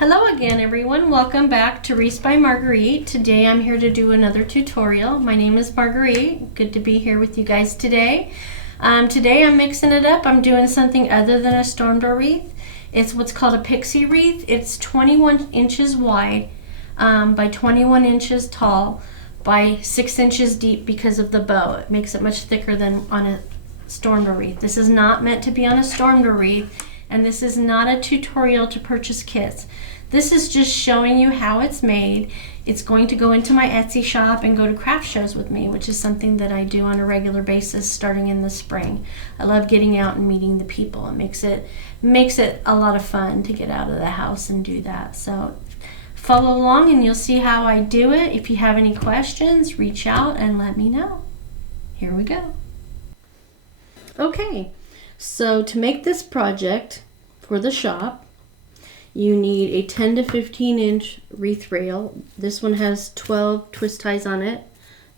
Hello again everyone, welcome back to Wreaths by Marguerite. Today I'm here to do another tutorial. My name is Marguerite. Good to be here with you guys today. Today I'm mixing it up. I'm doing something other than a storm door wreath. It's what's called a pixie wreath. It's 21 inches wide by 21 inches tall by 6 inches deep because of the bow. It makes it much thicker than on a storm door wreath. This is not meant to be on a storm door wreath, and this is not a tutorial to purchase kits. This is just showing you how it's made. It's going to go into my Etsy shop and go to craft shows with me, which is something that I do on a regular basis starting in the spring. I love getting out and meeting the people. It makes it a lot of fun to get out of the house and do that. So follow along and you'll see how I do it. If you have any questions, reach out and let me know. Here we go. Okay, so to make this project for the shop, you need a 10 to 15 inch wreath rail. This one has 12 twist ties on it.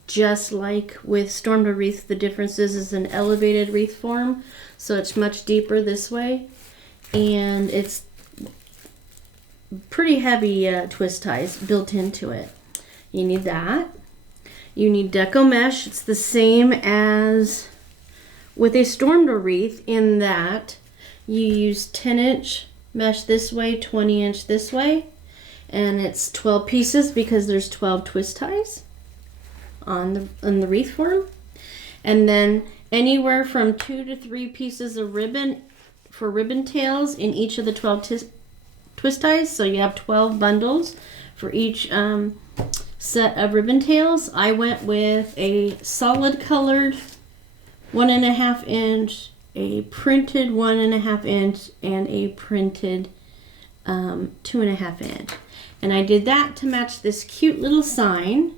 Just like with storm door wreath, the difference is an elevated wreath form, so it's much deeper this way, and it's pretty heavy twist ties built into it. You need that. You need deco mesh. It's the same as with a storm door wreath in that you use 10 inch mesh this way, 20 inch this way, and it's 12 pieces because there's 12 twist ties on the wreath form. And then anywhere from 2 to 3 pieces of ribbon for ribbon tails in each of the 12 twist ties, so you have 12 bundles for each set of ribbon tails. I went with a solid colored 1.5 inch, a printed 1.5 inch, and a printed 2.5 inch. And I did that to match this cute little sign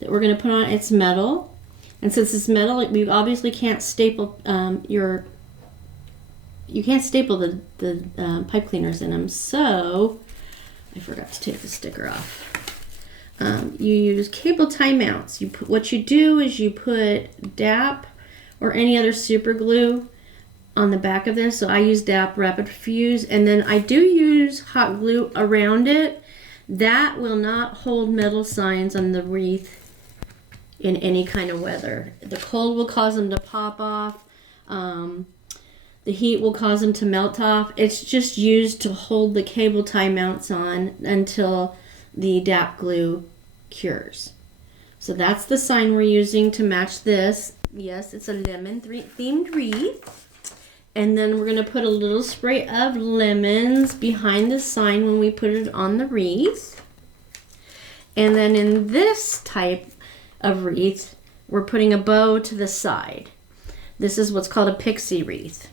that we're going to put on. It's metal, and since it's metal, we obviously can't staple you can't staple the pipe cleaners in them. So I forgot to take the sticker off. You use cable tie mounts. What you do is you put DAP or any other super glue on the back of this. So I use DAP Rapid Fuse, and then I do use hot glue around it. That will not hold metal signs on the wreath in any kind of weather. The cold will cause them to pop off. The heat will cause them to melt off. It's just used to hold the cable tie mounts on until the DAP glue cures. So that's the sign we're using to match this. Yes, it's a lemon themed wreath. And then we're going to put a little spray of lemons behind the sign when we put it on the wreath. And then in this type of wreath, we're putting a bow to the side. This is what's called a pixie wreath.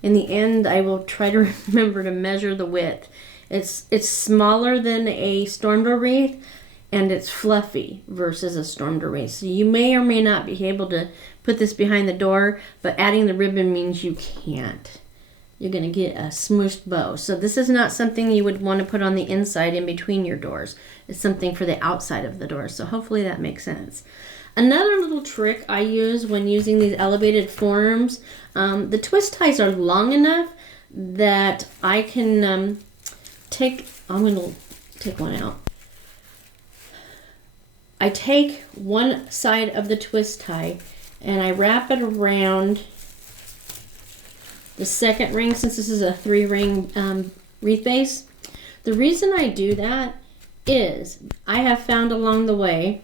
In the end, I will try to remember to measure the width. It's smaller than a storm door wreath, and it's fluffy versus a storm door wreath. So you may or may not be able to put this behind the door, but adding the ribbon means you can't. You're going to get a smooshed bow. So this is not something you would want to put on the inside in between your doors. It's something for the outside of the door. So hopefully that makes sense. Another little trick I use when using these elevated forms, the twist ties are long enough that I can I'm going to take one out. I take one side of the twist tie and I wrap it around the second ring, since this is a 3-ring wreath base. The reason I do that is I have found along the way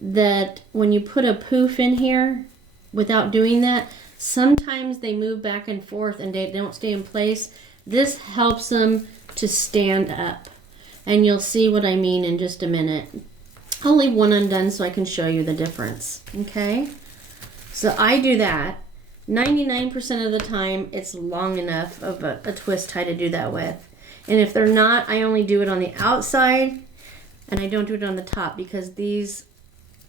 that when you put a poof in here without doing that, sometimes they move back and forth and they don't stay in place. This helps them to stand up, and you'll see what I mean in just a minute. I'll leave one undone so I can show you the difference. Okay, so I do that 99% of the time. It's long enough of a twist tie to do that with, and if they're not, I only do it on the outside and I don't do it on the top because these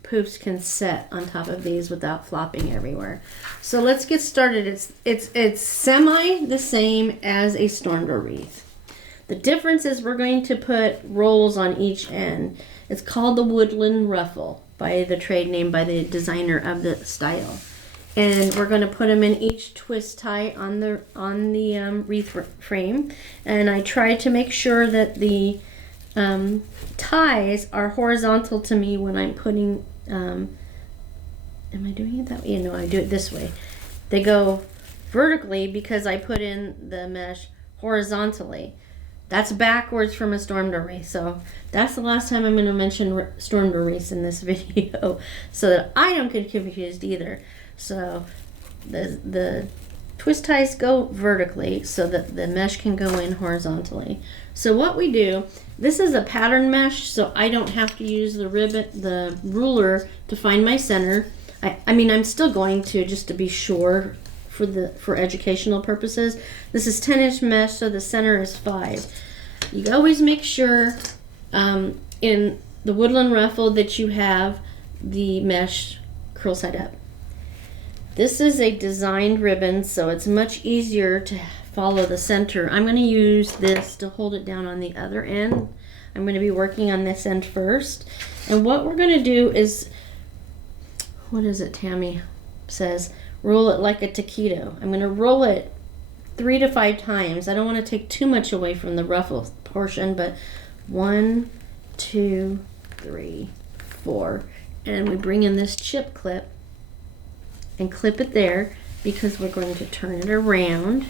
poofs can set on top of these without flopping everywhere. So let's get started. It's semi the same as a storm door wreath. The difference is we're going to put rolls on each end. It's called the woodland ruffle by the trade name by the designer of the style. and we're going to put them in each twist tie on the wreath frame. And I try to make sure that the ties are horizontal to me when I'm putting, am I doing it that way? Yeah, no, I do it this way. They go vertically because I put in the mesh horizontally. That's backwards from a storm door wreath. So that's the last time I'm going to mention storm door wreaths in this video, so that I don't get confused either. So the twist ties go vertically so that the mesh can go in horizontally. So what we do, this is a pattern mesh, so I don't have to use the the ruler to find my center. I mean, I'm still going to, just to be sure for educational purposes. This is 10-inch mesh, so the center is 5. You always make sure in the woodland ruffle that you have the mesh curl side up. This is a designed ribbon, so it's much easier to follow the center. I'm going to use this to hold it down on the other end. I'm going to be working on this end first. And what we're going to do is, what is it Tammy says? Roll it like a taquito. I'm going to roll it 3 to 5 times. I don't want to take too much away from the ruffle portion, but 1, 2, 3, 4. And we bring in this chip clip and clip it there, because we're going to turn it around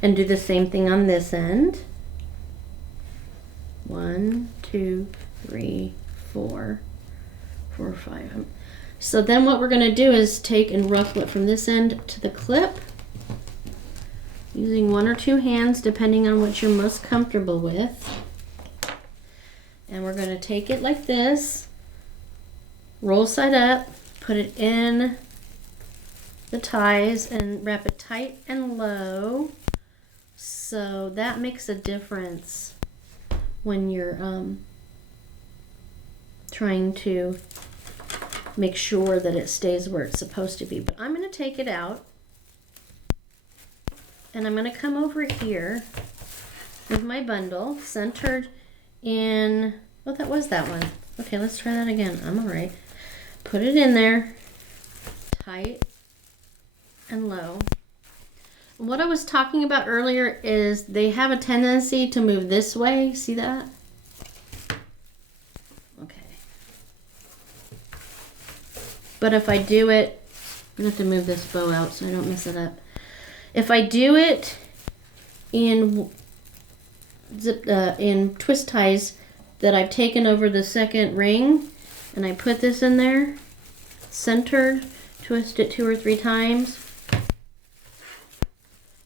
and do the same thing on this end. 1, 2, 3, 4, 4, 5. So then what we're going to do is take and ruffle it from this end to the clip, using 1 or 2 hands depending on what you're most comfortable with. And we're going to take it like this, roll side up, put it in the ties and wrap it tight and low. So that makes a difference when you're trying to make sure that it stays where it's supposed to be. But I'm going to take it out and I'm going to come over here with my bundle centered in, oh, that was that one. Okay, let's try that again. I'm all right. Put it in there, tight and low. What I was talking about earlier is they have a tendency to move this way. See that? Okay. But if I do it, I'm going to have to move this bow out so I don't mess it up. If I do it in twist ties that I've taken over the second ring, and I put this in there, centered, twist it 2 or 3 times.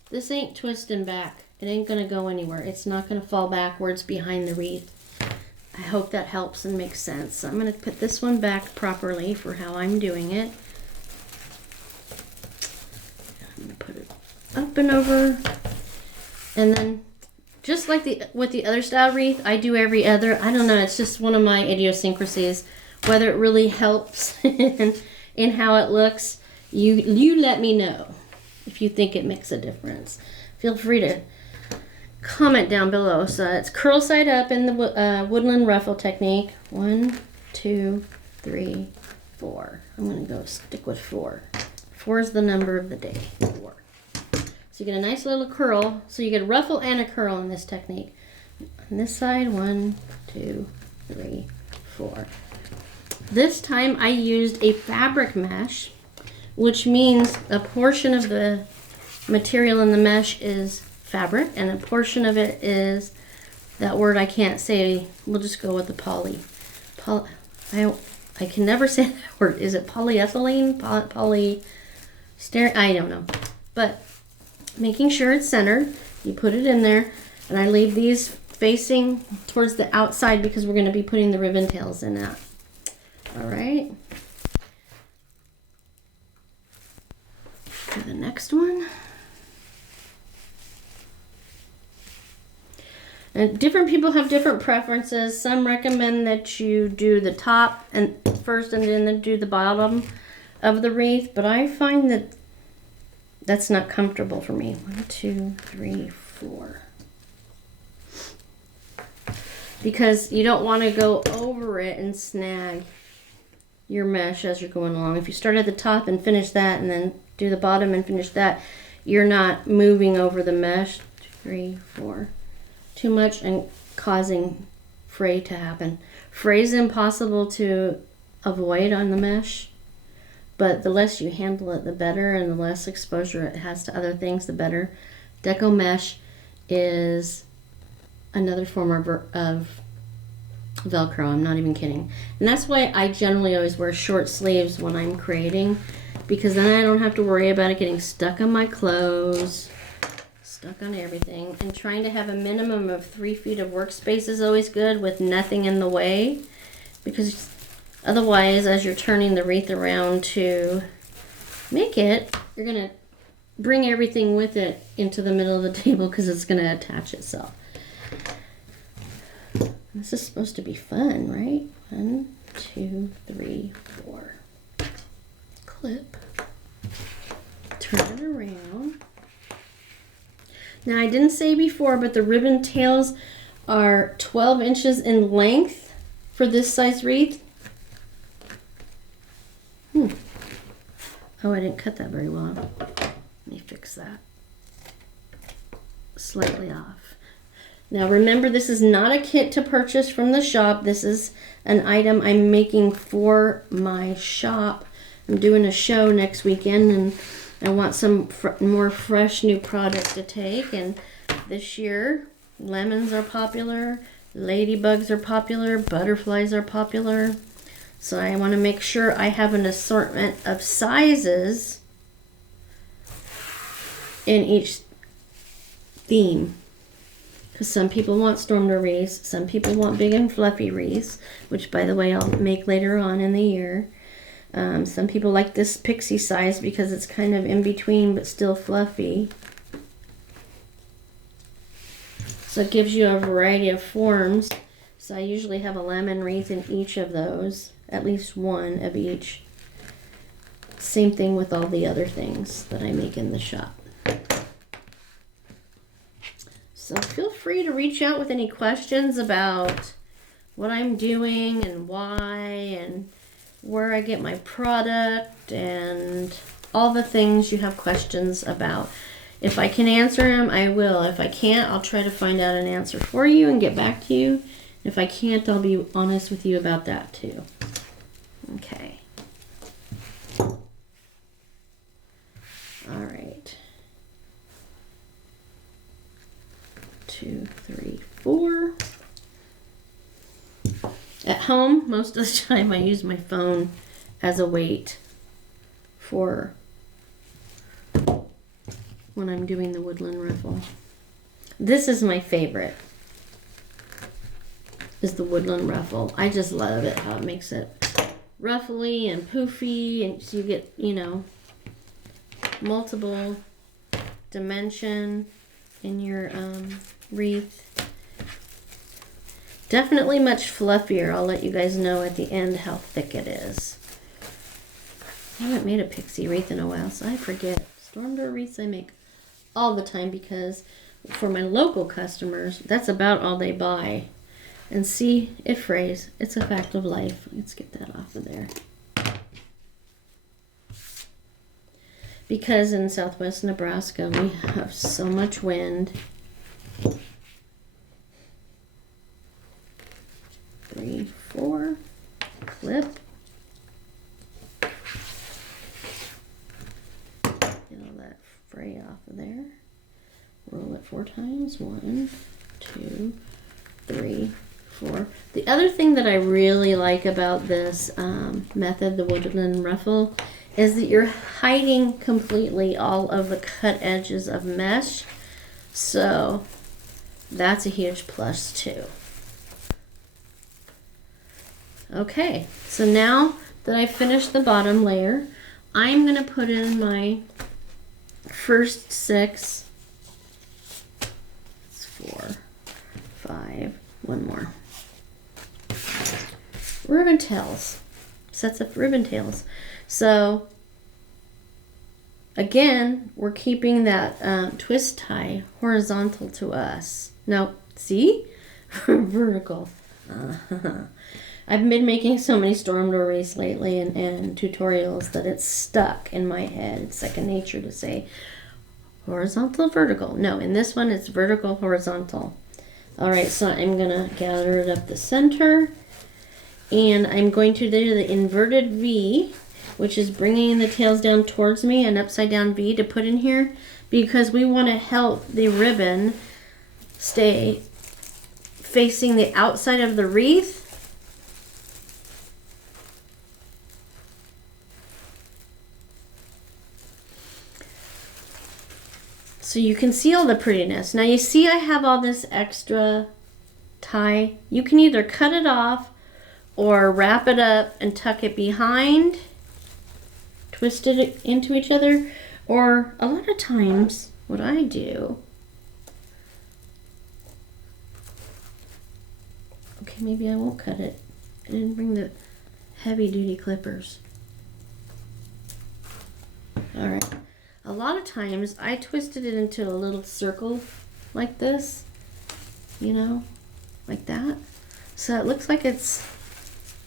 This ain't twisting back. It ain't gonna go anywhere. It's not gonna fall backwards behind the wreath. I hope that helps and makes sense. So I'm gonna put this one back properly for how I'm doing it. I'm gonna put it up and over. And then, just like with the other style wreath, I do every other. I don't know, it's just one of my idiosyncrasies. Whether it really helps in how it looks, you let me know if you think it makes a difference. Feel free to comment down below. So it's curl side up in the woodland ruffle technique. 1, 2, 3, 4. I'm going to go stick with 4. 4 is the number of the day. 4. So you get a nice little curl. So you get a ruffle and a curl in this technique. On this side, 1, 2, 3, 4. This time I used a fabric mesh, which means a portion of the material in the mesh is fabric and a portion of it is that word I can't say. We'll just go with the poly. I can never say that word. Is it polyethylene? I don't know. But making sure it's centered, you put it in there, and I leave these facing towards the outside because we're going to be putting the ribbon tails in that. All right. For the next one. And different people have different preferences. Some recommend that you do the top and first and then do the bottom of the wreath, but I find that that's not comfortable for me. 1, 2, 3, 4. Because you don't want to go over it and snag. your mesh as you're going along. If you start at the top and finish that and then do the bottom and finish that, you're not moving over the mesh, 3, 4, too much and causing fray to happen. Fray is impossible to avoid on the mesh, but the less you handle it, the better, and the less exposure it has to other things, the better. Deco mesh is another form of Velcro, I'm not even kidding. And that's why I generally always wear short sleeves when I'm creating, because then I don't have to worry about it getting stuck on my clothes, stuck on everything. And trying to have a minimum of 3 feet of workspace is always good with nothing in the way, because otherwise, as you're turning the wreath around to make it, you're gonna bring everything with it into the middle of the table because it's gonna attach itself. This is supposed to be fun, right? 1, 2, 3, 4. Clip. Turn it around. Now, I didn't say before, but the ribbon tails are 12 inches in length for this size wreath. Oh, I didn't cut that very well. Let me fix that. Slightly off. Now remember, this is not a kit to purchase from the shop. This is an item I'm making for my shop. I'm doing a show next weekend and I want some more fresh new product to take. And this year, lemons are popular, ladybugs are popular, butterflies are popular. So I want to make sure I have an assortment of sizes in each theme. Because some people want storm-door wreaths, some people want big and fluffy wreaths, which, by the way, I'll make later on in the year. Some people like this pixie size because it's kind of in between but still fluffy. So it gives you a variety of forms. So I usually have a lemon wreath in each of those, at least one of each. Same thing with all the other things that I make in the shop. So feel free to reach out with any questions about what I'm doing and why and where I get my product and all the things you have questions about. If I can answer them, I will. If I can't, I'll try to find out an answer for you and get back to you. If I can't, I'll be honest with you about that too. Okay. All right. 2, 3, 4. At home, most of the time I use my phone as a weight for when I'm doing the woodland ruffle. This is my favorite, is the woodland ruffle. I just love it, how it makes it ruffly and poofy, and so you get, you know, multiple dimension in your wreath. Definitely much fluffier. I'll let you guys know at the end how thick it is. I haven't made a pixie wreath in a while, so I forget. Storm door wreaths I make all the time because for my local customers, that's about all they buy. And see, it frays. It's a fact of life. Let's get that off of there. Because in southwest Nebraska, we have so much wind. 3, 4, clip. Get all that fray off of there. Roll it 4 times. 1, 2, 3, 4. The other thing that I really like about this method, the woodland ruffle, is that you're hiding completely all of the cut edges of mesh. So that's a huge plus too. Okay, so now that I finished the bottom layer, I'm going to put in my first 6. It's 4, 5, one more. Ribbon tails. Sets of ribbon tails. So again, we're keeping that twist tie horizontal to us. No, see? Vertical. I've been making so many storm door wreaths lately and tutorials that it's stuck in my head. It's second nature to say horizontal, vertical. No, in this one it's vertical, horizontal. All right, so I'm gonna gather it up the center, and I'm going to do the inverted V, which is bringing the tails down towards me, an upside down V to put in here, because we want to help the ribbon stay facing the outside of the wreath. So you can see all the prettiness. Now you see I have all this extra tie. You can either cut it off or wrap it up and tuck it behind, twist it into each other, or a lot of times what I do, okay, maybe I won't cut it. I didn't bring the heavy duty clippers. All right. A lot of times I twisted it into a little circle like this, you know, like that. So it looks like it's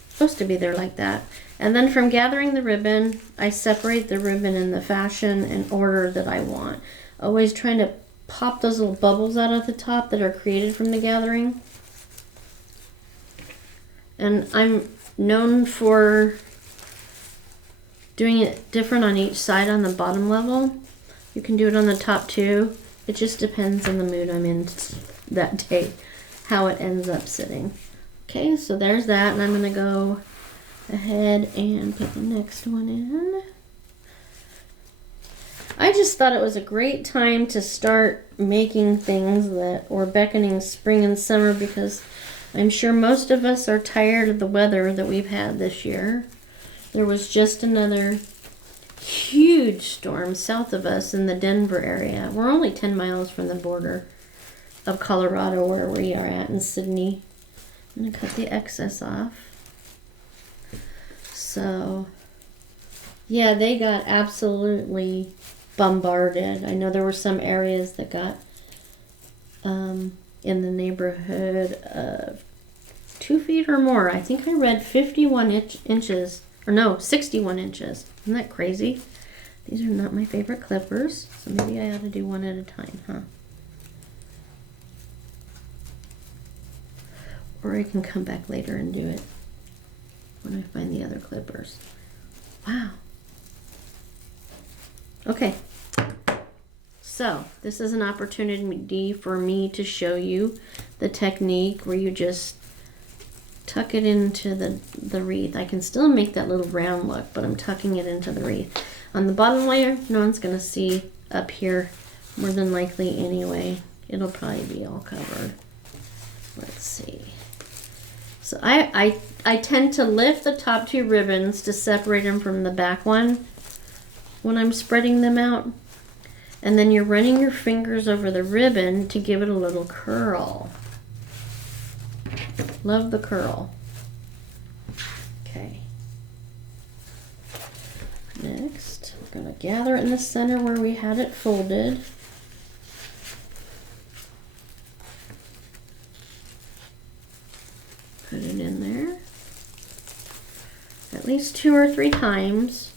supposed to be there like that. And then from gathering the ribbon, I separate the ribbon in the fashion and order that I want. Always trying to pop those little bubbles out at the top that are created from the gathering. And I'm known for doing it different on each side on the bottom level. You can do it on the top too. It just depends on the mood I'm in that day, how it ends up sitting. Okay, so there's that, and I'm gonna go ahead and put the next one in. I just thought it was a great time to start making things that were beckoning spring and summer, because I'm sure most of us are tired of the weather that we've had this year. There was just another huge storm south of us in the Denver area. We're only 10 miles from the border of Colorado where we are at in Sydney. I'm going to cut the excess off. So, yeah, they got absolutely bombarded. I know there were some areas that got in the neighborhood of 2 feet or more. I think I read 51 inches. Or no, 61 inches. Isn't that crazy? These are not my favorite clippers, so maybe I ought to do one at a time, huh? Or I can come back later and do it when I find the other clippers. Wow. Okay. So, this is an opportunity for me to show you the technique where you just tuck it into the wreath. I can still make that little round look, but I'm tucking it into the wreath. On the bottom layer, no one's going to see up here, more than likely anyway. It'll probably be all covered. Let's see. So I tend to lift the top two ribbons to separate them from the back one when I'm spreading them out. And then you're running your fingers over the ribbon to give it a little curl. Love the curl. Okay. Next, we're going to gather it in the center where we had it folded. Put it in there. At least 2 or 3 times.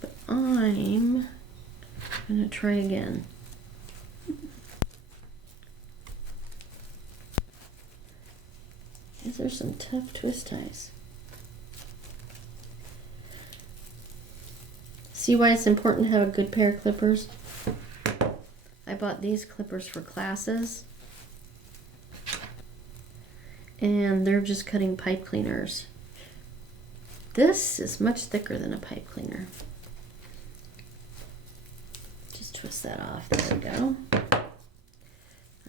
But I'm going to try again. These are some tough twist ties. See why it's important to have a good pair of clippers? I bought these clippers for classes, and they're just cutting pipe cleaners. This is much thicker than a pipe cleaner. Just twist that off. There we go.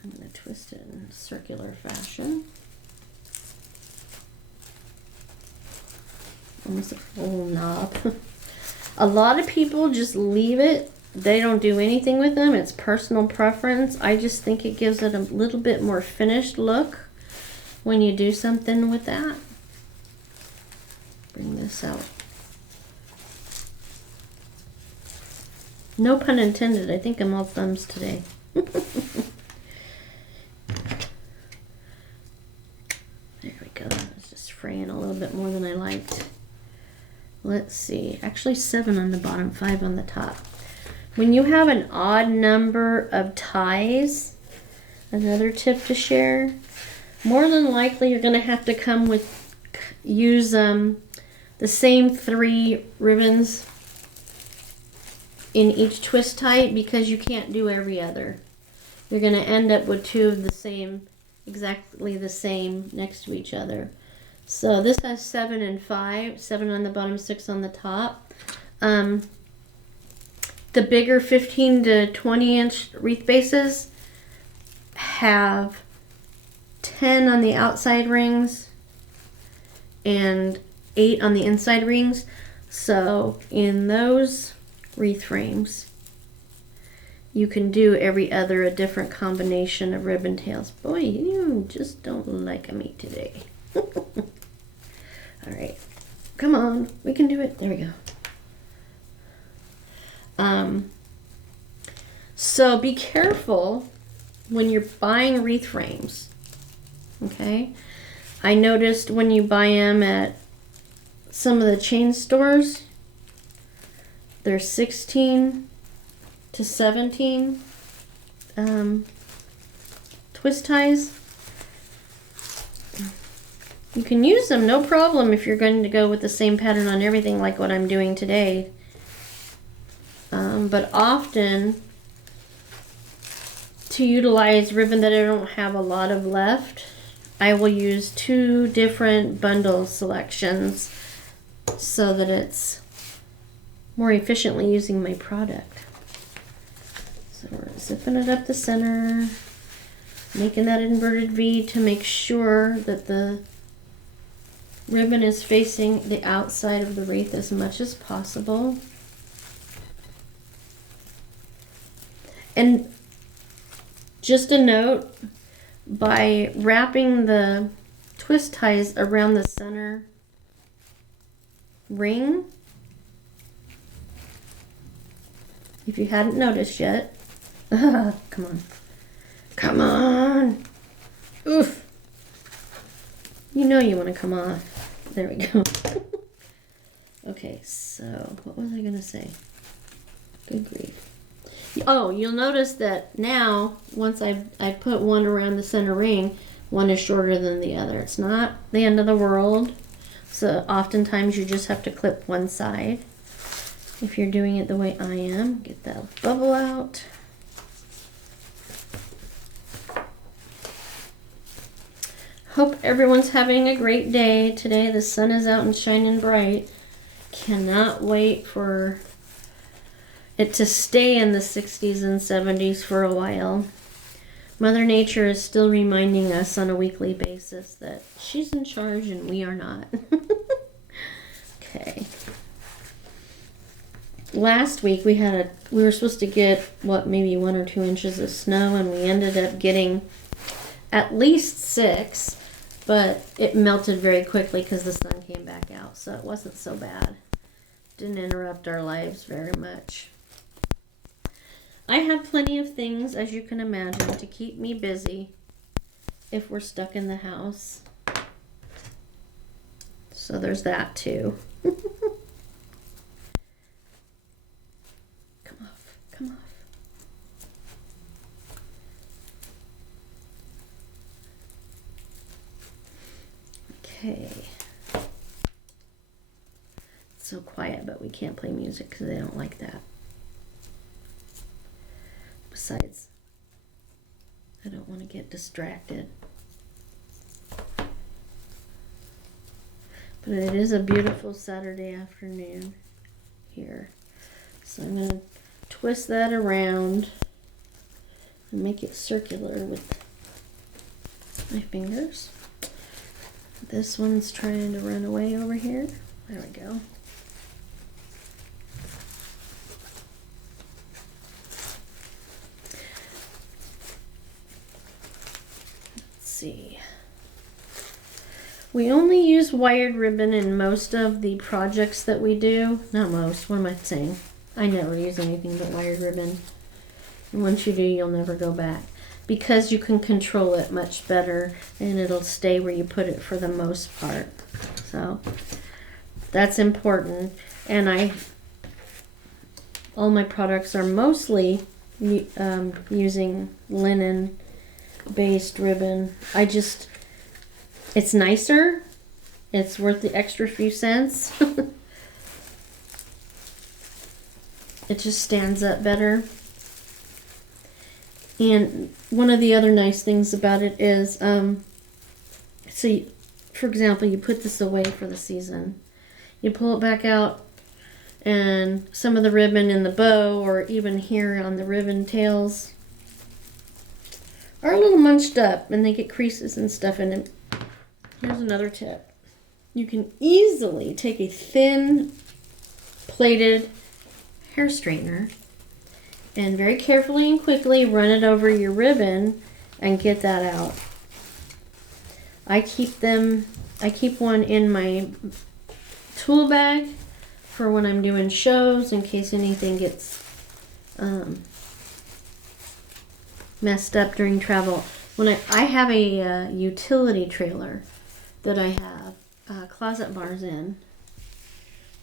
I'm going to twist it in circular fashion. Almost a full knob. A lot of people just leave it. They don't do anything with them. It's personal preference. I just think it gives it a little bit more finished look when you do something with that. Bring this out. No pun intended. I think I'm all thumbs today. There we go. bit more than I liked. Let's see, actually 7 on the bottom, 5 on the top. When you have an odd number of ties, another tip to share, more than likely you're going to have to use the same 3 ribbons in each twist tie, because you can't do every other. You're going to end up with 2 of the same, exactly the same next to each other. So this has 7 and 5, 7 on the bottom, 6 on the top. The bigger 15 to 20 inch wreath bases have 10 on the outside rings and 8 on the inside rings. So in those wreath frames, you can do every other a different combination of ribbon tails. Boy, you just don't like me today. All right, come on, we can do it. There we go. So be careful when you're buying wreath frames, okay? I noticed when you buy them at some of the chain stores, they're 16 to 17 twist ties. You can use them, no problem, if you're going to go with the same pattern on everything like what I'm doing today. But often, to utilize ribbon that I don't have a lot of left, I will use 2 different bundle selections so that it's more efficiently using my product. So we're zipping it up the center, making that inverted V to make sure that the ribbon is facing the outside of the wreath as much as possible. And just a note, by wrapping the twist ties around the center ring, if you hadn't noticed yet, come on, come on, oof, you know you want to come off. There we go. Okay, so what was I gonna say? Good grief. Oh, you'll notice that now, once I put one around the center ring, one is shorter than the other. It's not the end of the world. So oftentimes you just have to clip one side. If you're doing it the way I am, get that bubble out. Hope everyone's having a great day today. The sun is out and shining bright. Cannot wait for it to stay in the 60s and 70s for a while. Mother Nature is still reminding us on a weekly basis that she's in charge and we are not. Okay. Last week we were supposed to get maybe 1 or 2 inches of snow, and we ended up getting at least 6, but it melted very quickly because the sun came back out, so it wasn't so bad. Didn't interrupt our lives very much. I have plenty of things, as you can imagine, to keep me busy if we're stuck in the house. So there's that too. Come off, come off. Okay. It's so quiet, but we can't play music because they don't like that. Besides, I don't want to get distracted. But it is a beautiful Saturday afternoon here. So I'm going to twist that around and make it circular with my fingers. This one's trying to run away over here. There we go. See. We only use wired ribbon in most of the projects that we do. Not most, what am I saying? I never use anything but wired ribbon. And once you do, you'll never go back. because you can control it much better and it'll stay where you put it for the most part. So that's important. And all my products are mostly using linen based ribbon. It's nicer. It's worth the extra few cents. It just stands up better. And one of the other nice things about it is, for example, you put this away for the season. You pull it back out, and some of the ribbon in the bow, or even here on the ribbon tails, are a little munched up, and they get creases and stuff in it. Here's another tip. You can easily take a thin plated hair straightener and very carefully and quickly run it over your ribbon and get that out. I keep one in my tool bag for when I'm doing shows in case anything gets messed up during travel. When I have a utility trailer that I have closet bars in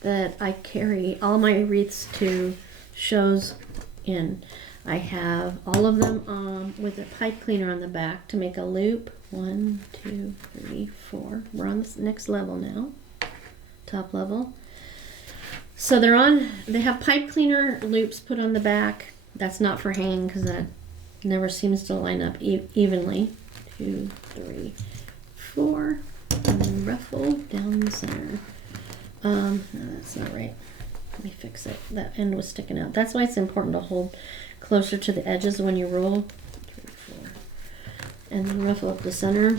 that I carry all my wreaths to shows in. I have all of them with a pipe cleaner on the back to make a loop. 1, 2, 3, 4. We're on the next level now, top level. So they have pipe cleaner loops put on the back. That's not for hanging because that never seems to line up evenly. 2, 3, 4. And then ruffle down the center. No, that's not right. Let me fix it. That end was sticking out. That's why it's important to hold closer to the edges when you roll. 3, 4. And then ruffle up the center.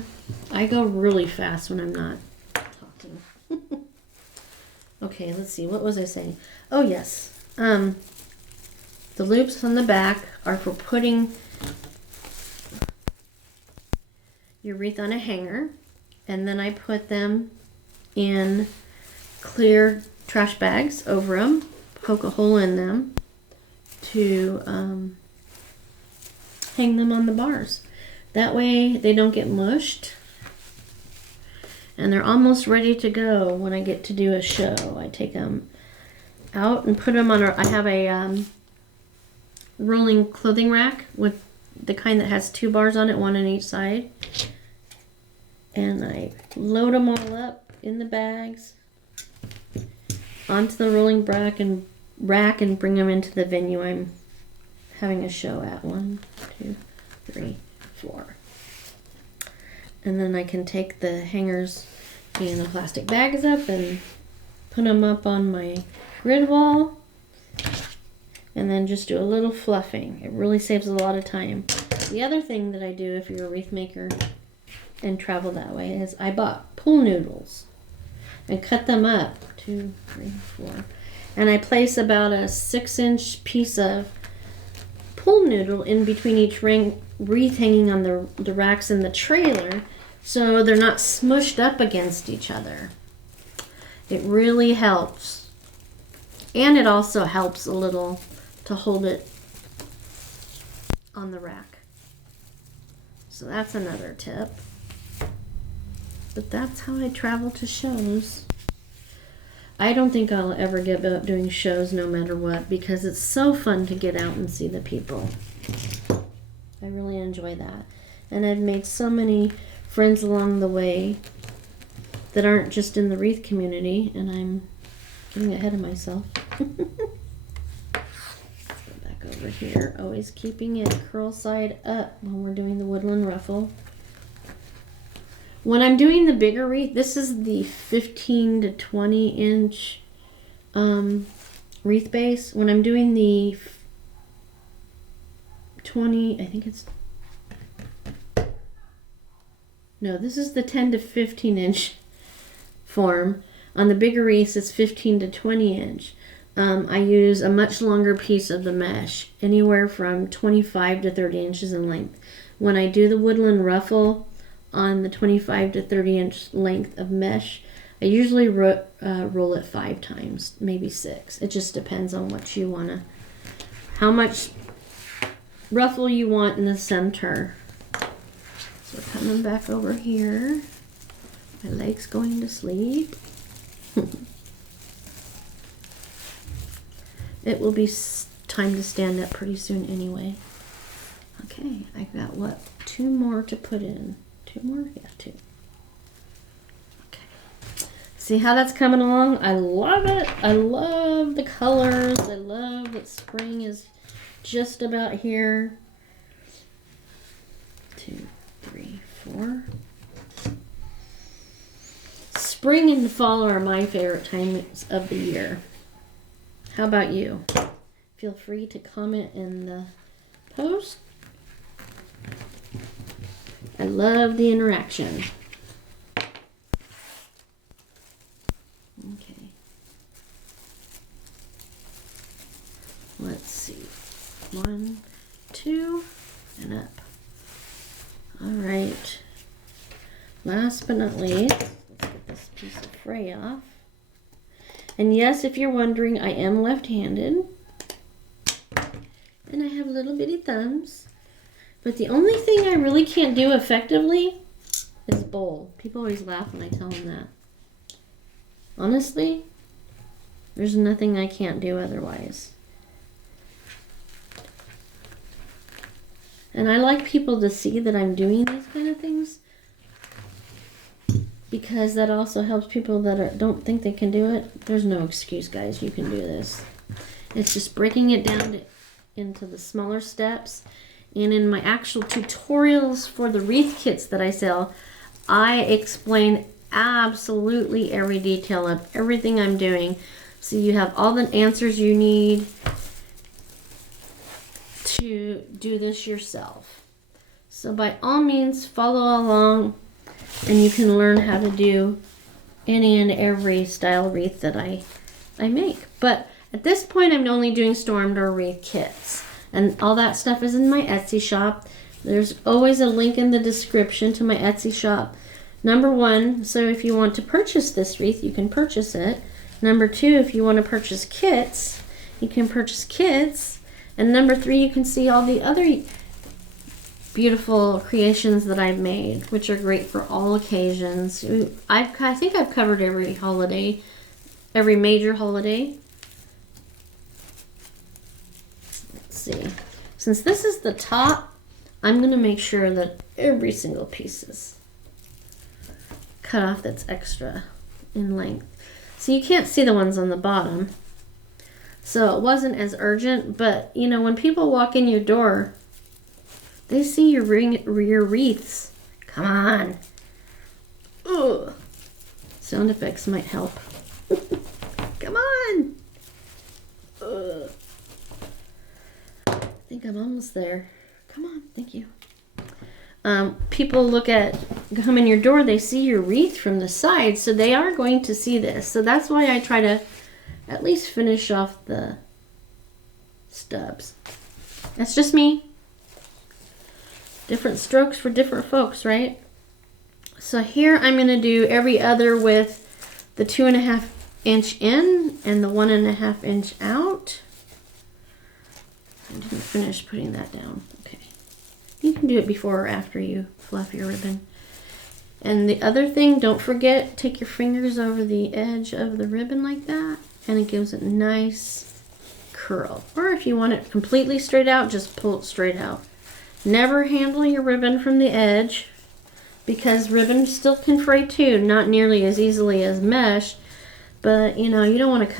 I go really fast when I'm not talking. Okay, let's see. What was I saying? Oh, yes. The loops on the back are for putting your wreath on a hanger. And then I put them in clear trash bags over them, poke a hole in them to hang them on the bars. That way they don't get mushed and they're almost ready to go when I get to do a show. I take them out and put them on I have a rolling clothing rack with the kind that has 2 bars on it, one on each side. And I load them all up in the bags onto the rolling rack and bring them into the venue I'm having a show at. 1, 2, 3, 4. And then I can take the hangers and the plastic bags up and put them up on my grid wall. And then just do a little fluffing. It really saves a lot of time. The other thing that I do if you're a wreath maker and travel that way is I bought pool noodles and cut them up 2, 3, 4, and I place about a 6-inch piece of pool noodle in between each wreath hanging on the racks in the trailer so they're not smushed up against each other. It really helps, and it also helps a little to hold it on the rack. So that's another tip. But that's how I travel to shows. I don't think I'll ever give up doing shows no matter what because it's so fun to get out and see the people. I really enjoy that. And I've made so many friends along the way that aren't just in the wreath community, and I'm getting ahead of myself. Let's go back over here. Always keeping it curl side up when we're doing the woodland ruffle. When I'm doing the bigger wreath, this is the 15 to 20 inch wreath base. When I'm doing the 20, I think it's, no, this is the 10 to 15 inch form. On the bigger wreaths, it's 15 to 20 inch. I use a much longer piece of the mesh, anywhere from 25 to 30 inches in length. When I do the woodland ruffle on the 25 to 30 inch length of mesh, I usually roll it 5 times, maybe 6. It just depends on what you want to, how much ruffle you want in the center. So we're coming back over here. My leg's going to sleep. It will be time to stand up pretty soon anyway. Okay, I got what? 2 more to put in. 2 more? Yeah, 2. Okay. See how that's coming along? I love it. I love the colors. I love that spring is just about here. 2, 3, 4. Spring and fall are my favorite times of the year. How about you? Feel free to comment in the post. I love the interaction. Okay. Let's see. 1, 2, and up. All right. Last but not least, let's get this piece of fray off. And yes, if you're wondering, I am left-handed. And I have little bitty thumbs. But the only thing I really can't do effectively is bowl. People always laugh when I tell them that. Honestly, there's nothing I can't do otherwise. And I like people to see that I'm doing these kind of things, because that also helps people that don't think they can do it. There's no excuse, guys. You can do this. It's just breaking it down into the smaller steps. And in my actual tutorials for the wreath kits that I sell, I explain absolutely every detail of everything I'm doing. So you have all the answers you need to do this yourself. So by all means, follow along, and you can learn how to do any and every style wreath that I make. But at this point, I'm only doing storm door wreath kits. And all that stuff is in my Etsy shop. There's always a link in the description to my Etsy shop. Number 1, so if you want to purchase this wreath, you can purchase it. Number 2, if you want to purchase kits, you can purchase kits. And number 3, you can see all the other beautiful creations that I've made, which are great for all occasions. I think I've covered every holiday, every major holiday. See, since this is the top, I'm going to make sure that every single piece is cut off that's extra in length. So you can't see the ones on the bottom. So it wasn't as urgent, but you know, when people walk in your door, they see your wreaths. Come on. Ugh. Sound effects might help. Come on. Ugh. I think I'm almost there. Come on, thank you. People come in your door, they see your wreath from the side, so they are going to see this. So that's why I try to at least finish off the stubs. That's just me. Different strokes for different folks, right? So here I'm going to do every other with the 2.5 inch in and the 1.5 inch out. I didn't finish putting that down. Okay. You can do it before or after you fluff your ribbon. And the other thing, don't forget, take your fingers over the edge of the ribbon like that, and it gives it a nice curl. Or if you want it completely straight out, just pull it straight out. Never handle your ribbon from the edge, because ribbon still can fray too, not nearly as easily as mesh, but you know, you don't want to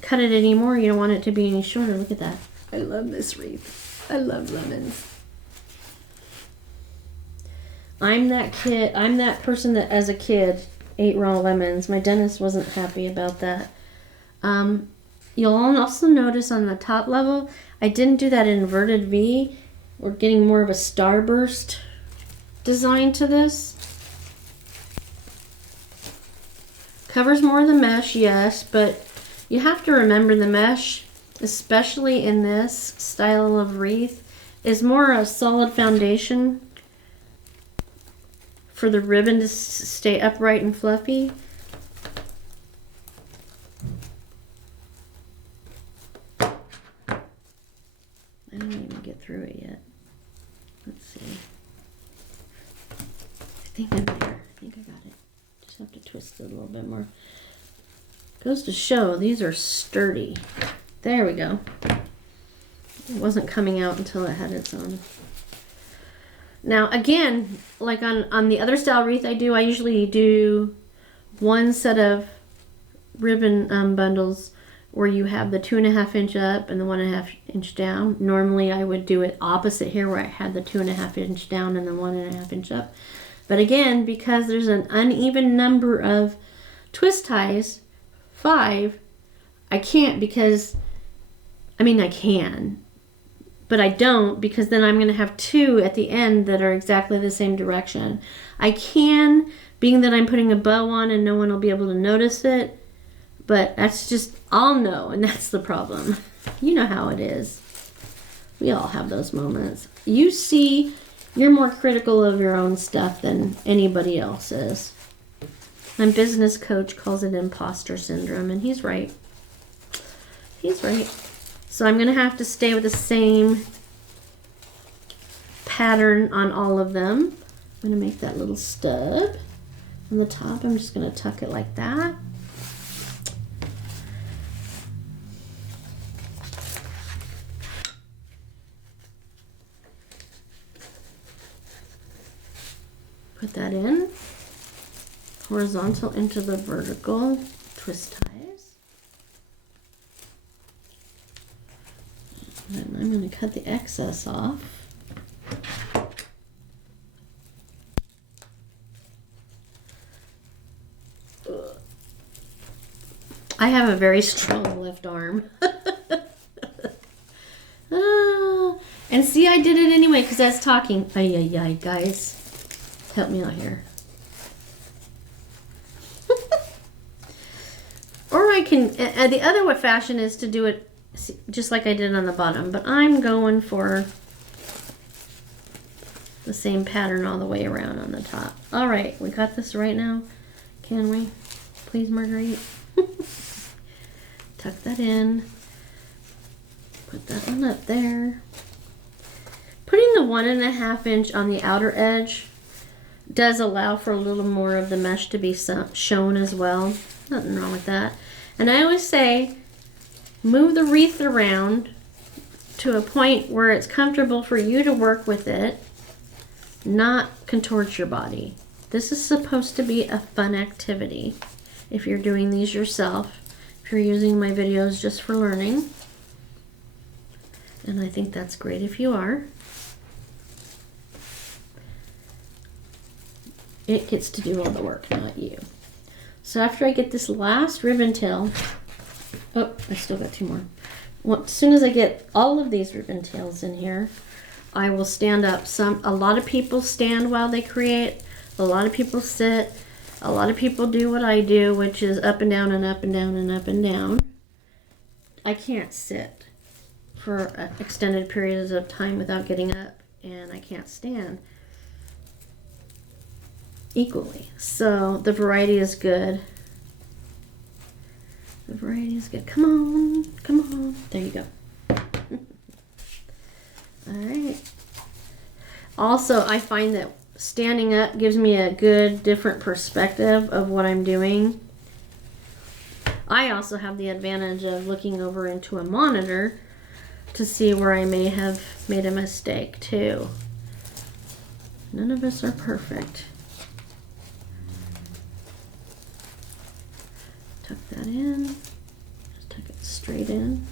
cut it anymore. You don't want it to be any shorter. Look at that. I love this wreath. I love lemons. I'm that person that as a kid ate raw lemons. My dentist wasn't happy about that. You'll also notice on the top level, I didn't do that inverted V. We're getting more of a starburst design to this. Covers more of the mesh, yes, but you have to remember the mesh, especially in this style of wreath, is more a solid foundation for the ribbon to stay upright and fluffy. I didn't even get through it think I'm there. I think I got it. Just have to twist it a little bit more. Goes to show these are sturdy. There we go. It wasn't coming out until it had its own. Now again, like on the other style wreath I usually do one set of ribbon bundles where you have the 2.5 inch up and the 1.5 inch down. Normally I would do it opposite here where I had the 2.5 inch down and the 1.5 inch up. But again, because there's an uneven number of twist ties, 5, I can't because, I mean I can, but I don't because then I'm going to have 2 at the end that are exactly the same direction. I can, being that I'm putting a bow on and no one will be able to notice it, but that's just, I'll know, and that's the problem. You know how it is. We all have those moments. You see, you're more critical of your own stuff than anybody else is. My business coach calls it imposter syndrome, and he's right. He's right. So I'm going to have to stay with the same pattern on all of them. I'm going to make that little stub on the top. I'm just going to tuck it like that. Put that in, horizontal into the vertical, twist ties. And then I'm going to cut the excess off. I have a very strong left arm. And see, I did it anyway because I was talking. Ay, ay, ay, guys. Help me out here. Or I can, the other fashion is to do it just like I did on the bottom, but I'm going for the same pattern all the way around on the top. All right, we got this right now. Can we? Please, Marguerite. Tuck that in. Put that one up there. Putting the 1.5 inch on the outer edge does allow for a little more of the mesh to be shown as well. Nothing wrong with that. And I always say, move the wreath around to a point where it's comfortable for you to work with it, not contort your body. This is supposed to be a fun activity. If you're doing these yourself, if you're using my videos just for learning, and I think that's great if you are. It gets to do all the work, not you. So after I get this last ribbon tail, oh, I still got 2 more. Well, as soon as I get all of these ribbon tails in here, I will stand up. A lot of people stand while they create. A lot of people sit. A lot of people do what I do, which is up and down and up and down and up and down. I can't sit for extended periods of time without getting up, and I can't stand equally. So the variety is good. The variety is good. Come on, come on. There you go. All right. Also, I find that standing up gives me a good, different perspective of what I'm doing. I also have the advantage of looking over into a monitor to see where I may have made a mistake too. None of us are perfect. Tuck that in. Just tuck it straight in.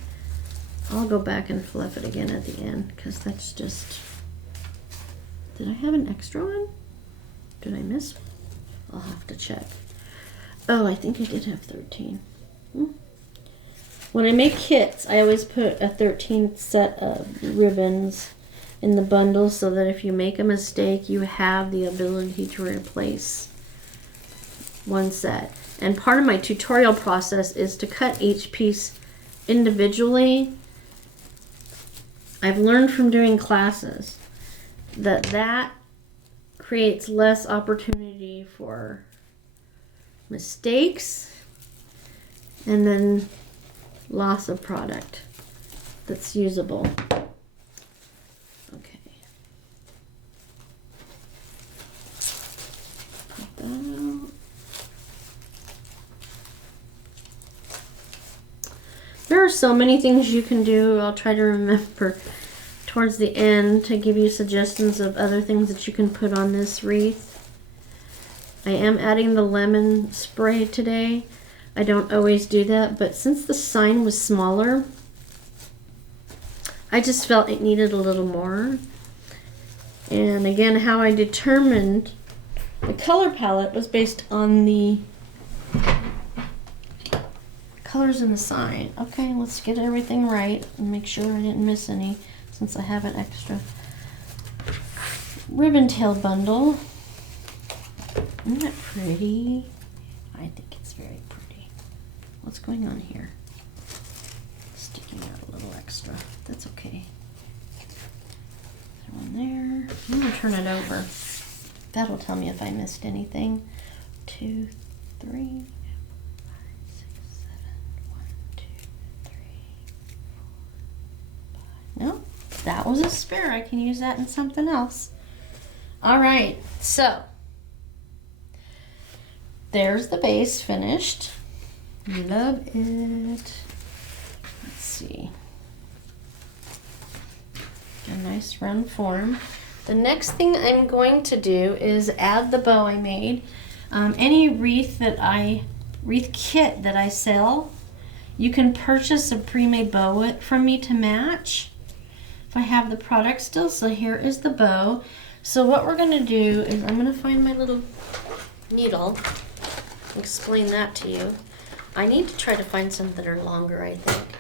I'll go back and fluff it again at the end because that's just... Did I have an extra one? Did I miss one? I'll have to check. Oh, I think I did have 13. When I make kits, I always put a 13th set of ribbons in the bundle so that if you make a mistake, you have the ability to replace one set. And part of my tutorial process is to cut each piece individually. I've learned from doing classes that creates less opportunity for mistakes and then loss of product that's usable. Okay. so many things you can do. I'll try to remember towards the end to give you suggestions of other things that you can put on this wreath. I am adding the lemon spray today. I don't always do that, but since the sign was smaller, I just felt it needed a little more. And again, how I determined the color palette was based on the colors in the sign. Okay, let's get everything right and make sure I didn't miss any, since I have an extra ribbon tail bundle. Isn't that pretty? I think it's very pretty. What's going on here? Sticking out a little extra. That's okay. Throw in there. I'm going to turn it over. That'll tell me if I missed anything. 2, 3, 5, 6, 7. 1, 2, 3, 4, 5. No, that was a spare. I can use that in something else. All right, so there's the base finished. Love it. Let's see. A nice round form. The next thing I'm going to do is add the bow I made. Any wreath kit that I sell, you can purchase a pre-made bow from me to match if I have the product still. So here is the bow. So what we're going to do is I'm going to find my little needle, explain that to you. I need to try to find some that are longer, I think.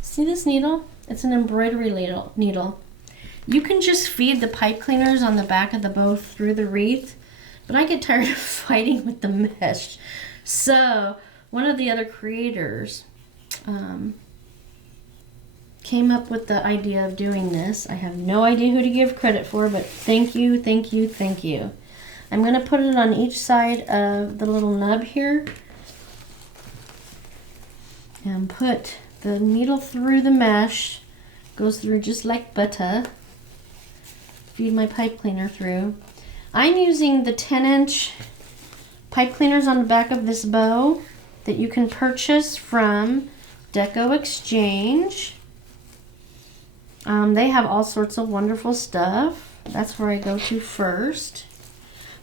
See this needle? It's an embroidery needle. You can just feed the pipe cleaners on the back of the bow through the wreath, but I get tired of fighting with the mesh. So one of the other creators came up with the idea of doing this. I have no idea who to give credit for, but thank you, thank you, thank you. I'm going to put it on each side of the little nub here and put the needle through the mesh. Goes through just like butter. Feed my pipe cleaner through. I'm using the 10-inch pipe cleaners on the back of this bow that you can purchase from Deco Exchange. They have all sorts of wonderful stuff. That's where I go to first.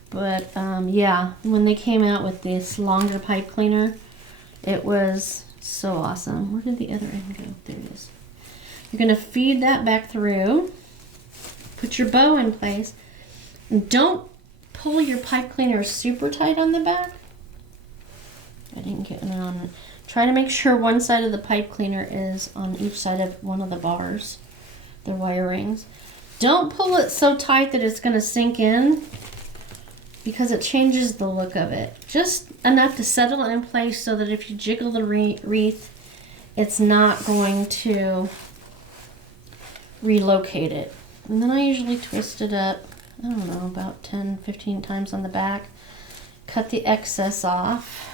But yeah, when they came out with this longer pipe cleaner, it was so awesome. Where did the other end go? There it is. You're going to feed that back through. Put your bow in place. And don't pull your pipe cleaner super tight on the back. I didn't get it on. Try to make sure one side of the pipe cleaner is on each side of one of the bars, the wire rings. Don't pull it so tight that it's going to sink in, because it changes the look of it. Just enough to settle in place so that if you jiggle the wreath, it's not going to relocate it. And then I usually twist it up, I don't know, about 10, 15 times on the back. Cut the excess off.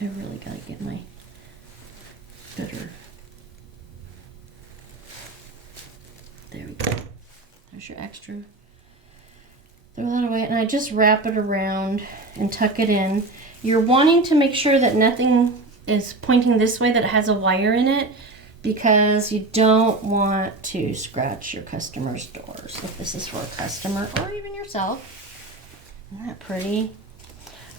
I really gotta get my bitter. There we go. There's your extra. Throw that away, and I just wrap it around and tuck it in. You're wanting to make sure that nothing is pointing this way that has a wire in it, because you don't want to scratch your customers' doors if this is for a customer or even yourself. Isn't that pretty?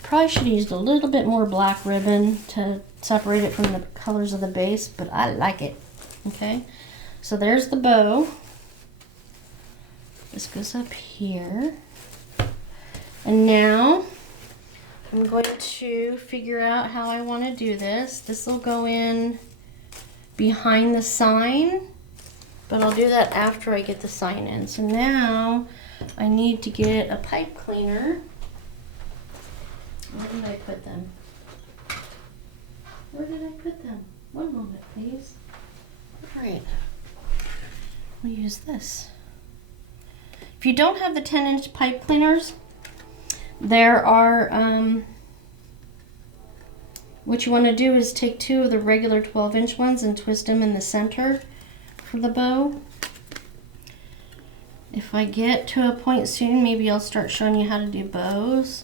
Probably should have used a little bit more black ribbon to separate it from the colors of the base, but I like it. Okay, so there's the bow. This goes up here. And now I'm going to figure out how I want to do this. This will go in behind the sign, but I'll do that after I get the sign in. So now I need to get a pipe cleaner. Where did I put them? Where did I put them? One moment, please. All right. We'll use this. If you don't have the 10-inch pipe cleaners, there are, what you want to do is take 2 of the regular 12-inch ones and twist them in the center for the bow. If I get to a point soon, maybe I'll start showing you how to do bows.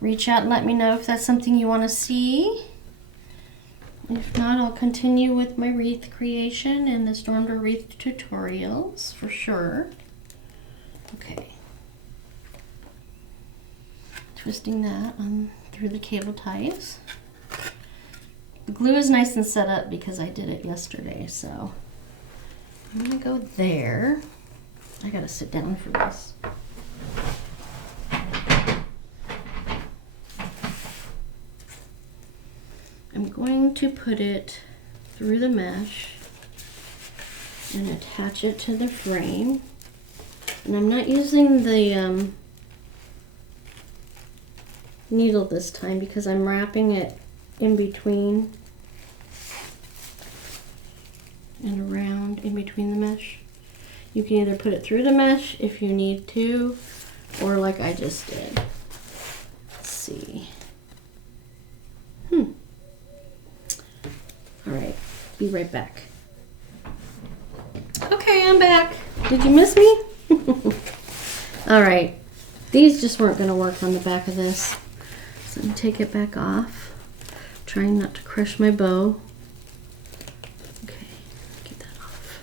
reach out and let me know if that's something you want to see. If not, I'll continue with my wreath creation and the storm door wreath tutorials for sure. Okay. Twisting that on through the cable ties. The glue is nice and set up because I did it yesterday, so I'm gonna go there. I gotta sit down for this. I'm going to put it through the mesh and attach it to the frame. And I'm not using the needle this time because I'm wrapping it in between and around in between the mesh. You can either put it through the mesh if you need to, or like I just did. Let's see. All right, be right back. Okay, I'm back. Did you miss me? All right, these just weren't gonna work on the back of this. So I'm gonna take it back off, trying not to crush my bow. Okay, get that off.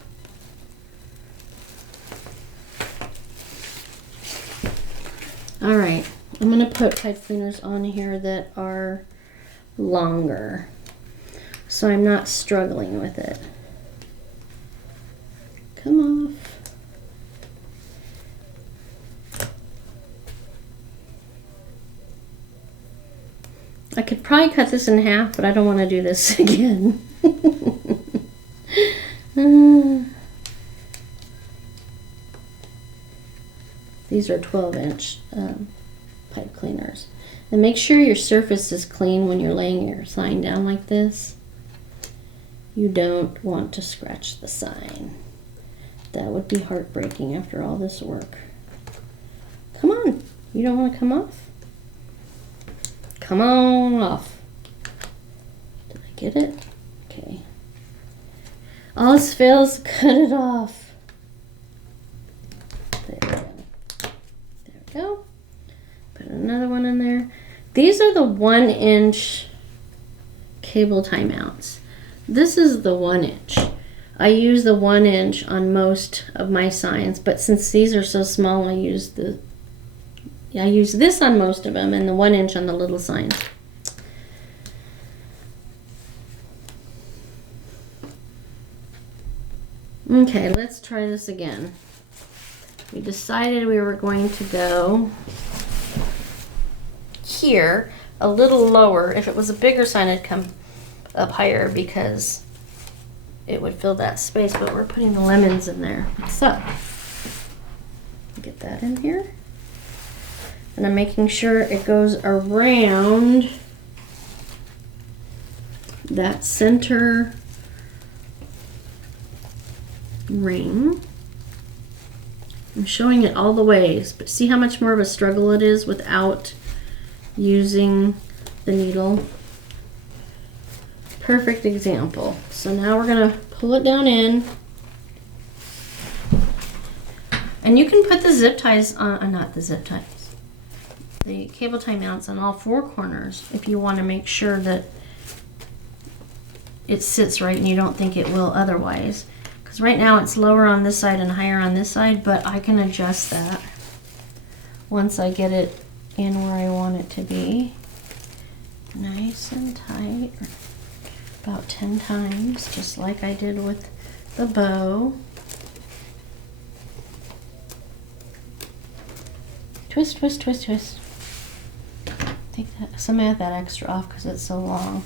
All right, I'm gonna put pipe cleaners on here that are longer, so I'm not struggling with it. Come off. I could probably cut this in half, but I don't want to do this again. These are 12-inch pipe cleaners. And make sure your surface is clean when you're laying your sign down like this. You don't want to scratch the sign. That would be heartbreaking after all this work. Come on, you don't want to come off? Come on off. Did I get it? Okay. All else fails, cut it off. There we go. There we go. Put another one in there. These are the 1-inch cable tie mounts. This is the 1-inch. I use the 1-inch on most of my signs, but since these are so small, I use this on most of them and the 1-inch on the little signs. Okay, let's try this again. We decided we were going to go here a little lower. If it was a bigger sign, I'd come up higher because it would fill that space, but we're putting the lemons in there. So, get that in here. And I'm making sure it goes around that center ring. I'm showing it all the ways, but see how much more of a struggle it is without using the needle? Perfect example. So now we're gonna pull it down in. And you can put the zip ties on, not the zip ties, the cable tie mounts on all 4 corners if you want to make sure that it sits right and you don't think it will otherwise. Because right now it's lower on this side and higher on this side, but I can adjust that once I get it in where I want it to be. Nice and tight, about 10 times, just like I did with the bow. Twist, twist, twist, twist. Take some of that extra off because it's so long.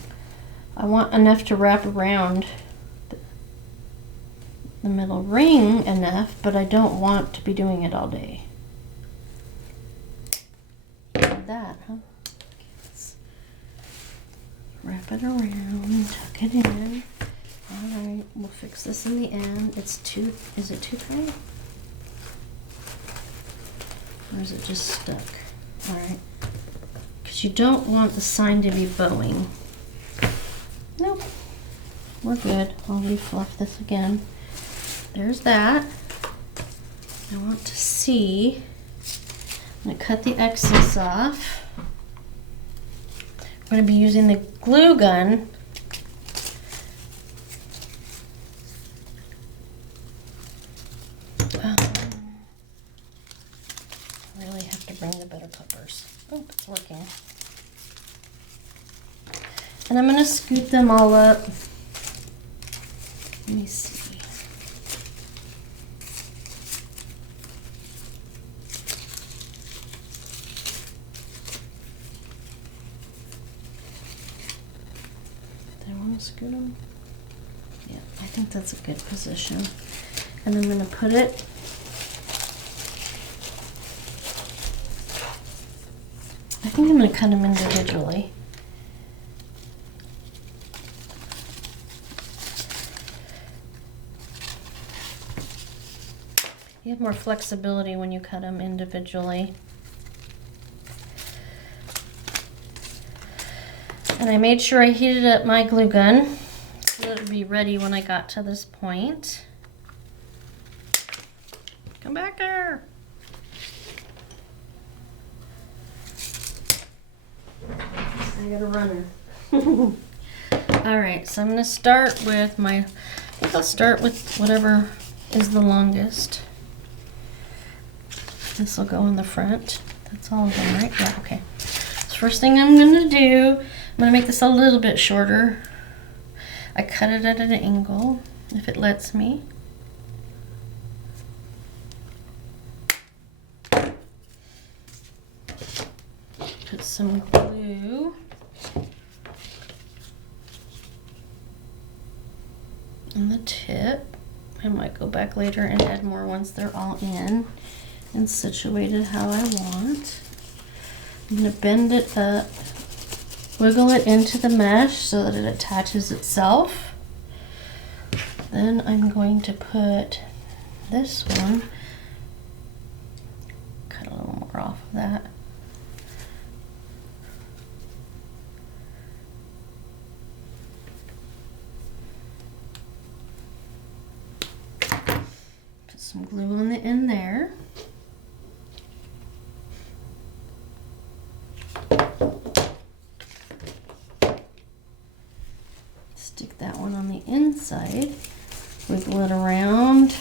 I want enough to wrap around the middle ring enough, but I don't want to be doing it all day. Like that, huh? Let's wrap it around, tuck it in. All right, we'll fix this in the end. Is it too tight? Or is it just stuck? All right. Because you don't want the sign to be bowing. Nope. We're good. I'll refluff this again. There's that. I want to see. I'm going to cut the excess off. going to be using the glue gun. I really have to bring the butter clippers. Oh, it's working. And I'm going to scoop them all up. Let me see. Do I want to scoop them? Yeah, I think that's a good position. And I'm going to put it I think I'm going to cut them individually. You have more flexibility when you cut them individually. And I made sure I heated up my glue gun so it would be ready when I got to this point. Come back there. I got a runner. All right, so I'm gonna start with I think I'll start with whatever is the longest. This will go in the front. That's all of them, right? Yeah, okay. So first thing I'm gonna do, I'm gonna make this a little bit shorter. I cut it at an angle, if it lets me. Put some glue. On the tip. I might go back later and add more once they're all in and situated how I want. I'm going to bend it up, wiggle it into the mesh so that it attaches itself. Then I'm going to put this one, cut a little more off of that. Put some glue on the end there. Stick that one on the inside, wiggle it around.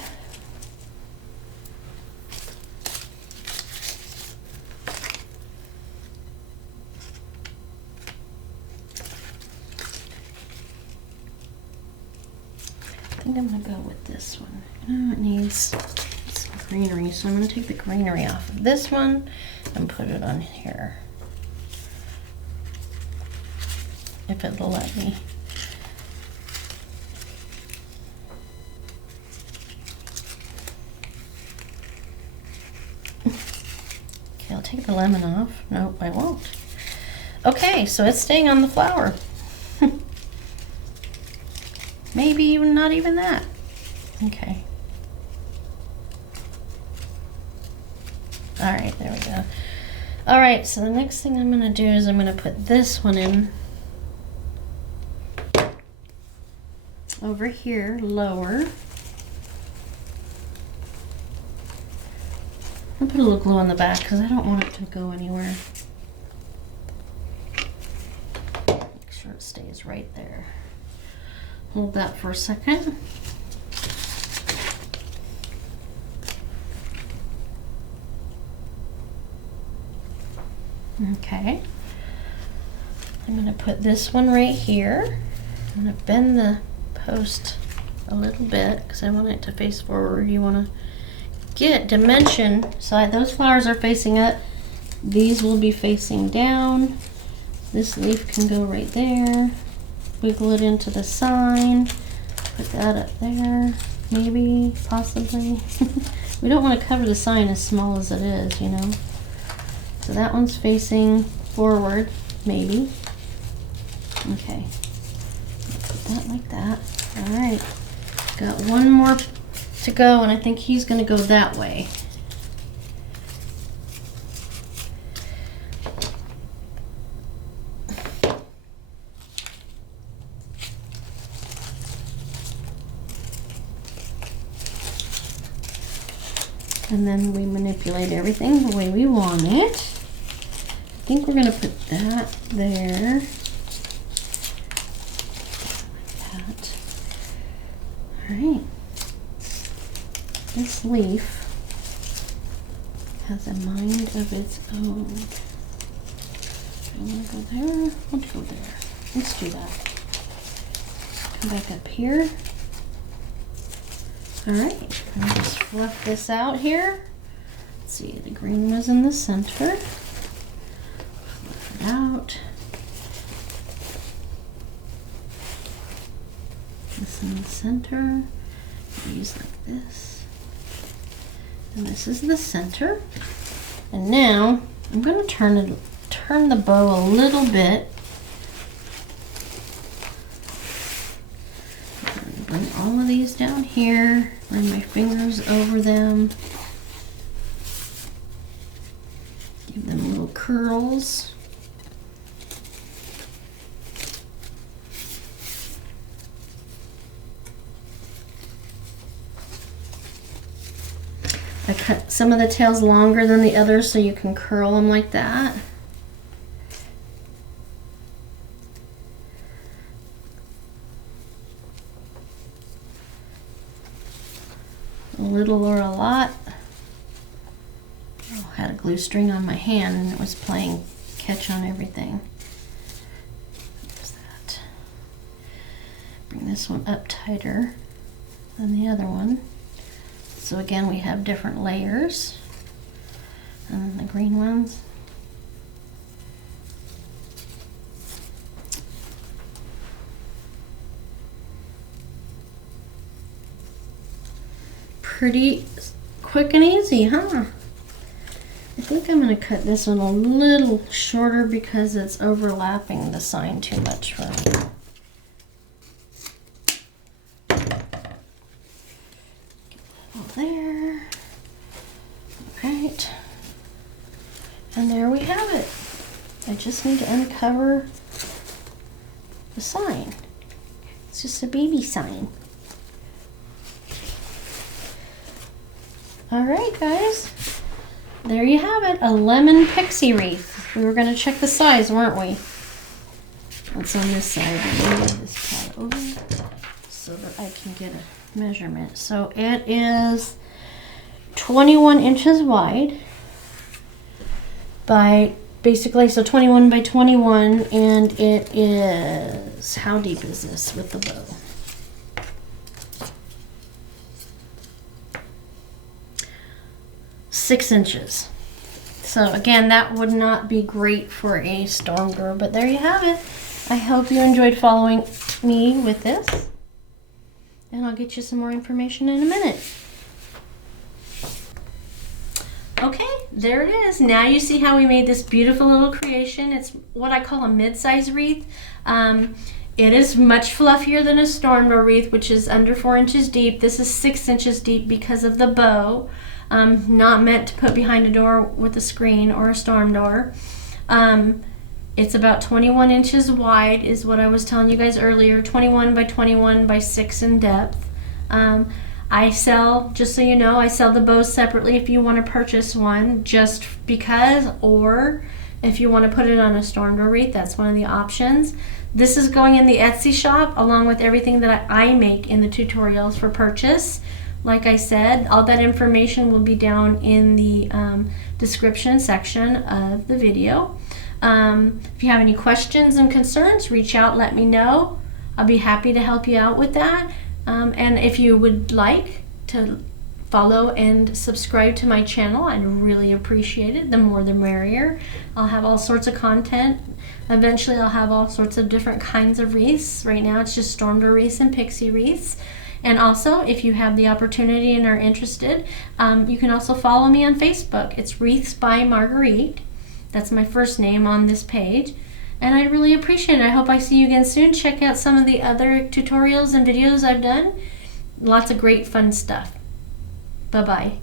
I think I'm gonna go with this one. It needs some greenery, so I'm gonna take the greenery off of this one and put it on here. If it'll let me. Okay, I'll take the lemon off. Nope, I won't. Okay, so it's staying on the flower. Maybe even not even that. Okay. All right, there we go. All right, so the next thing I'm gonna do is I'm gonna put this one in over here, lower. I'll put a little glue on the back because I don't want it to go anywhere. Make sure it stays right there. Hold that for a second. Okay. I'm going to put this one right here. I'm going to bend the post a little bit because I want it to face forward. You want to get dimension. So those flowers are facing up. These will be facing down. This leaf can go right there. Wiggle it into the sign. Put that up there. Maybe, possibly. We don't want to cover the sign as small as it is, you know. So that one's facing forward, maybe. Okay. Put that like that. All right. Got one more to go, and I think he's going to go that way. And then we manipulate everything the way we want it. I think we're going to put that there. Alright. This leaf has a mind of its own. You want to go there? Let's go there. Let's do that. Come back up here. Alright, I'll just fluff this out here. Let's see, the green was in the center. Fluff it out. This in the center. Use like this. And this is the center. And now I'm going to turn the bow a little bit. And bring all of these down here. Run my fingers over them. Give them little curls. I cut some of the tails longer than the others so you can curl them like that. A little or a lot. Oh, I had a glue string on my hand and it was playing catch on everything. There's that. Bring this one up tighter than the other one. So again, we have different layers. And then the green ones. Pretty quick and easy, huh? I think I'm going to cut this one a little shorter because it's overlapping the sign too much for me. There. Alright. And there we have it. I just need to uncover the sign. It's just a baby sign. Alright guys. There you have it. A lemon pixie wreath. We were going to check the size, weren't we? What's on this side? Move this pad over so that I can get a measurement. So it is 21 inches wide by basically, so 21 by 21, and it is, how deep is this with the bow? 6 inches. So again, that would not be great for a storm door, but there you have it. I hope you enjoyed following me with this. And I'll get you some more information in a minute. Okay, there it is. Now you see how we made this beautiful little creation. It's what I call a mid-size wreath. It is much fluffier than a storm door wreath, which is under 4 inches deep. This is 6 inches deep because of the bow. Not meant to put behind a door with a screen or a storm door. It's about 21 inches wide is what I was telling you guys earlier, 21 by 21 by 6 in depth. I sell, just so you know, I sell the bows separately if you want to purchase one just because, or if you want to put it on a storm door wreath, that's one of the options. This is going in the Etsy shop along with everything that I make in the tutorials for purchase. Like I said, all that information will be down in the description section of the video. If you have any questions and concerns, reach out, let me know. I'll be happy to help you out with that. And if you would like to follow and subscribe to my channel, I'd really appreciate it. The more the merrier. I'll have all sorts of content. Eventually I'll have all sorts of different kinds of wreaths. Right now it's just storm door wreaths and pixie wreaths. And also, if you have the opportunity and are interested, you can also follow me on Facebook. It's Wreaths by Marguerite. That's my first name on this page. And I really appreciate it. I hope I see you again soon. Check out some of the other tutorials and videos I've done. Lots of great fun stuff. Bye-bye.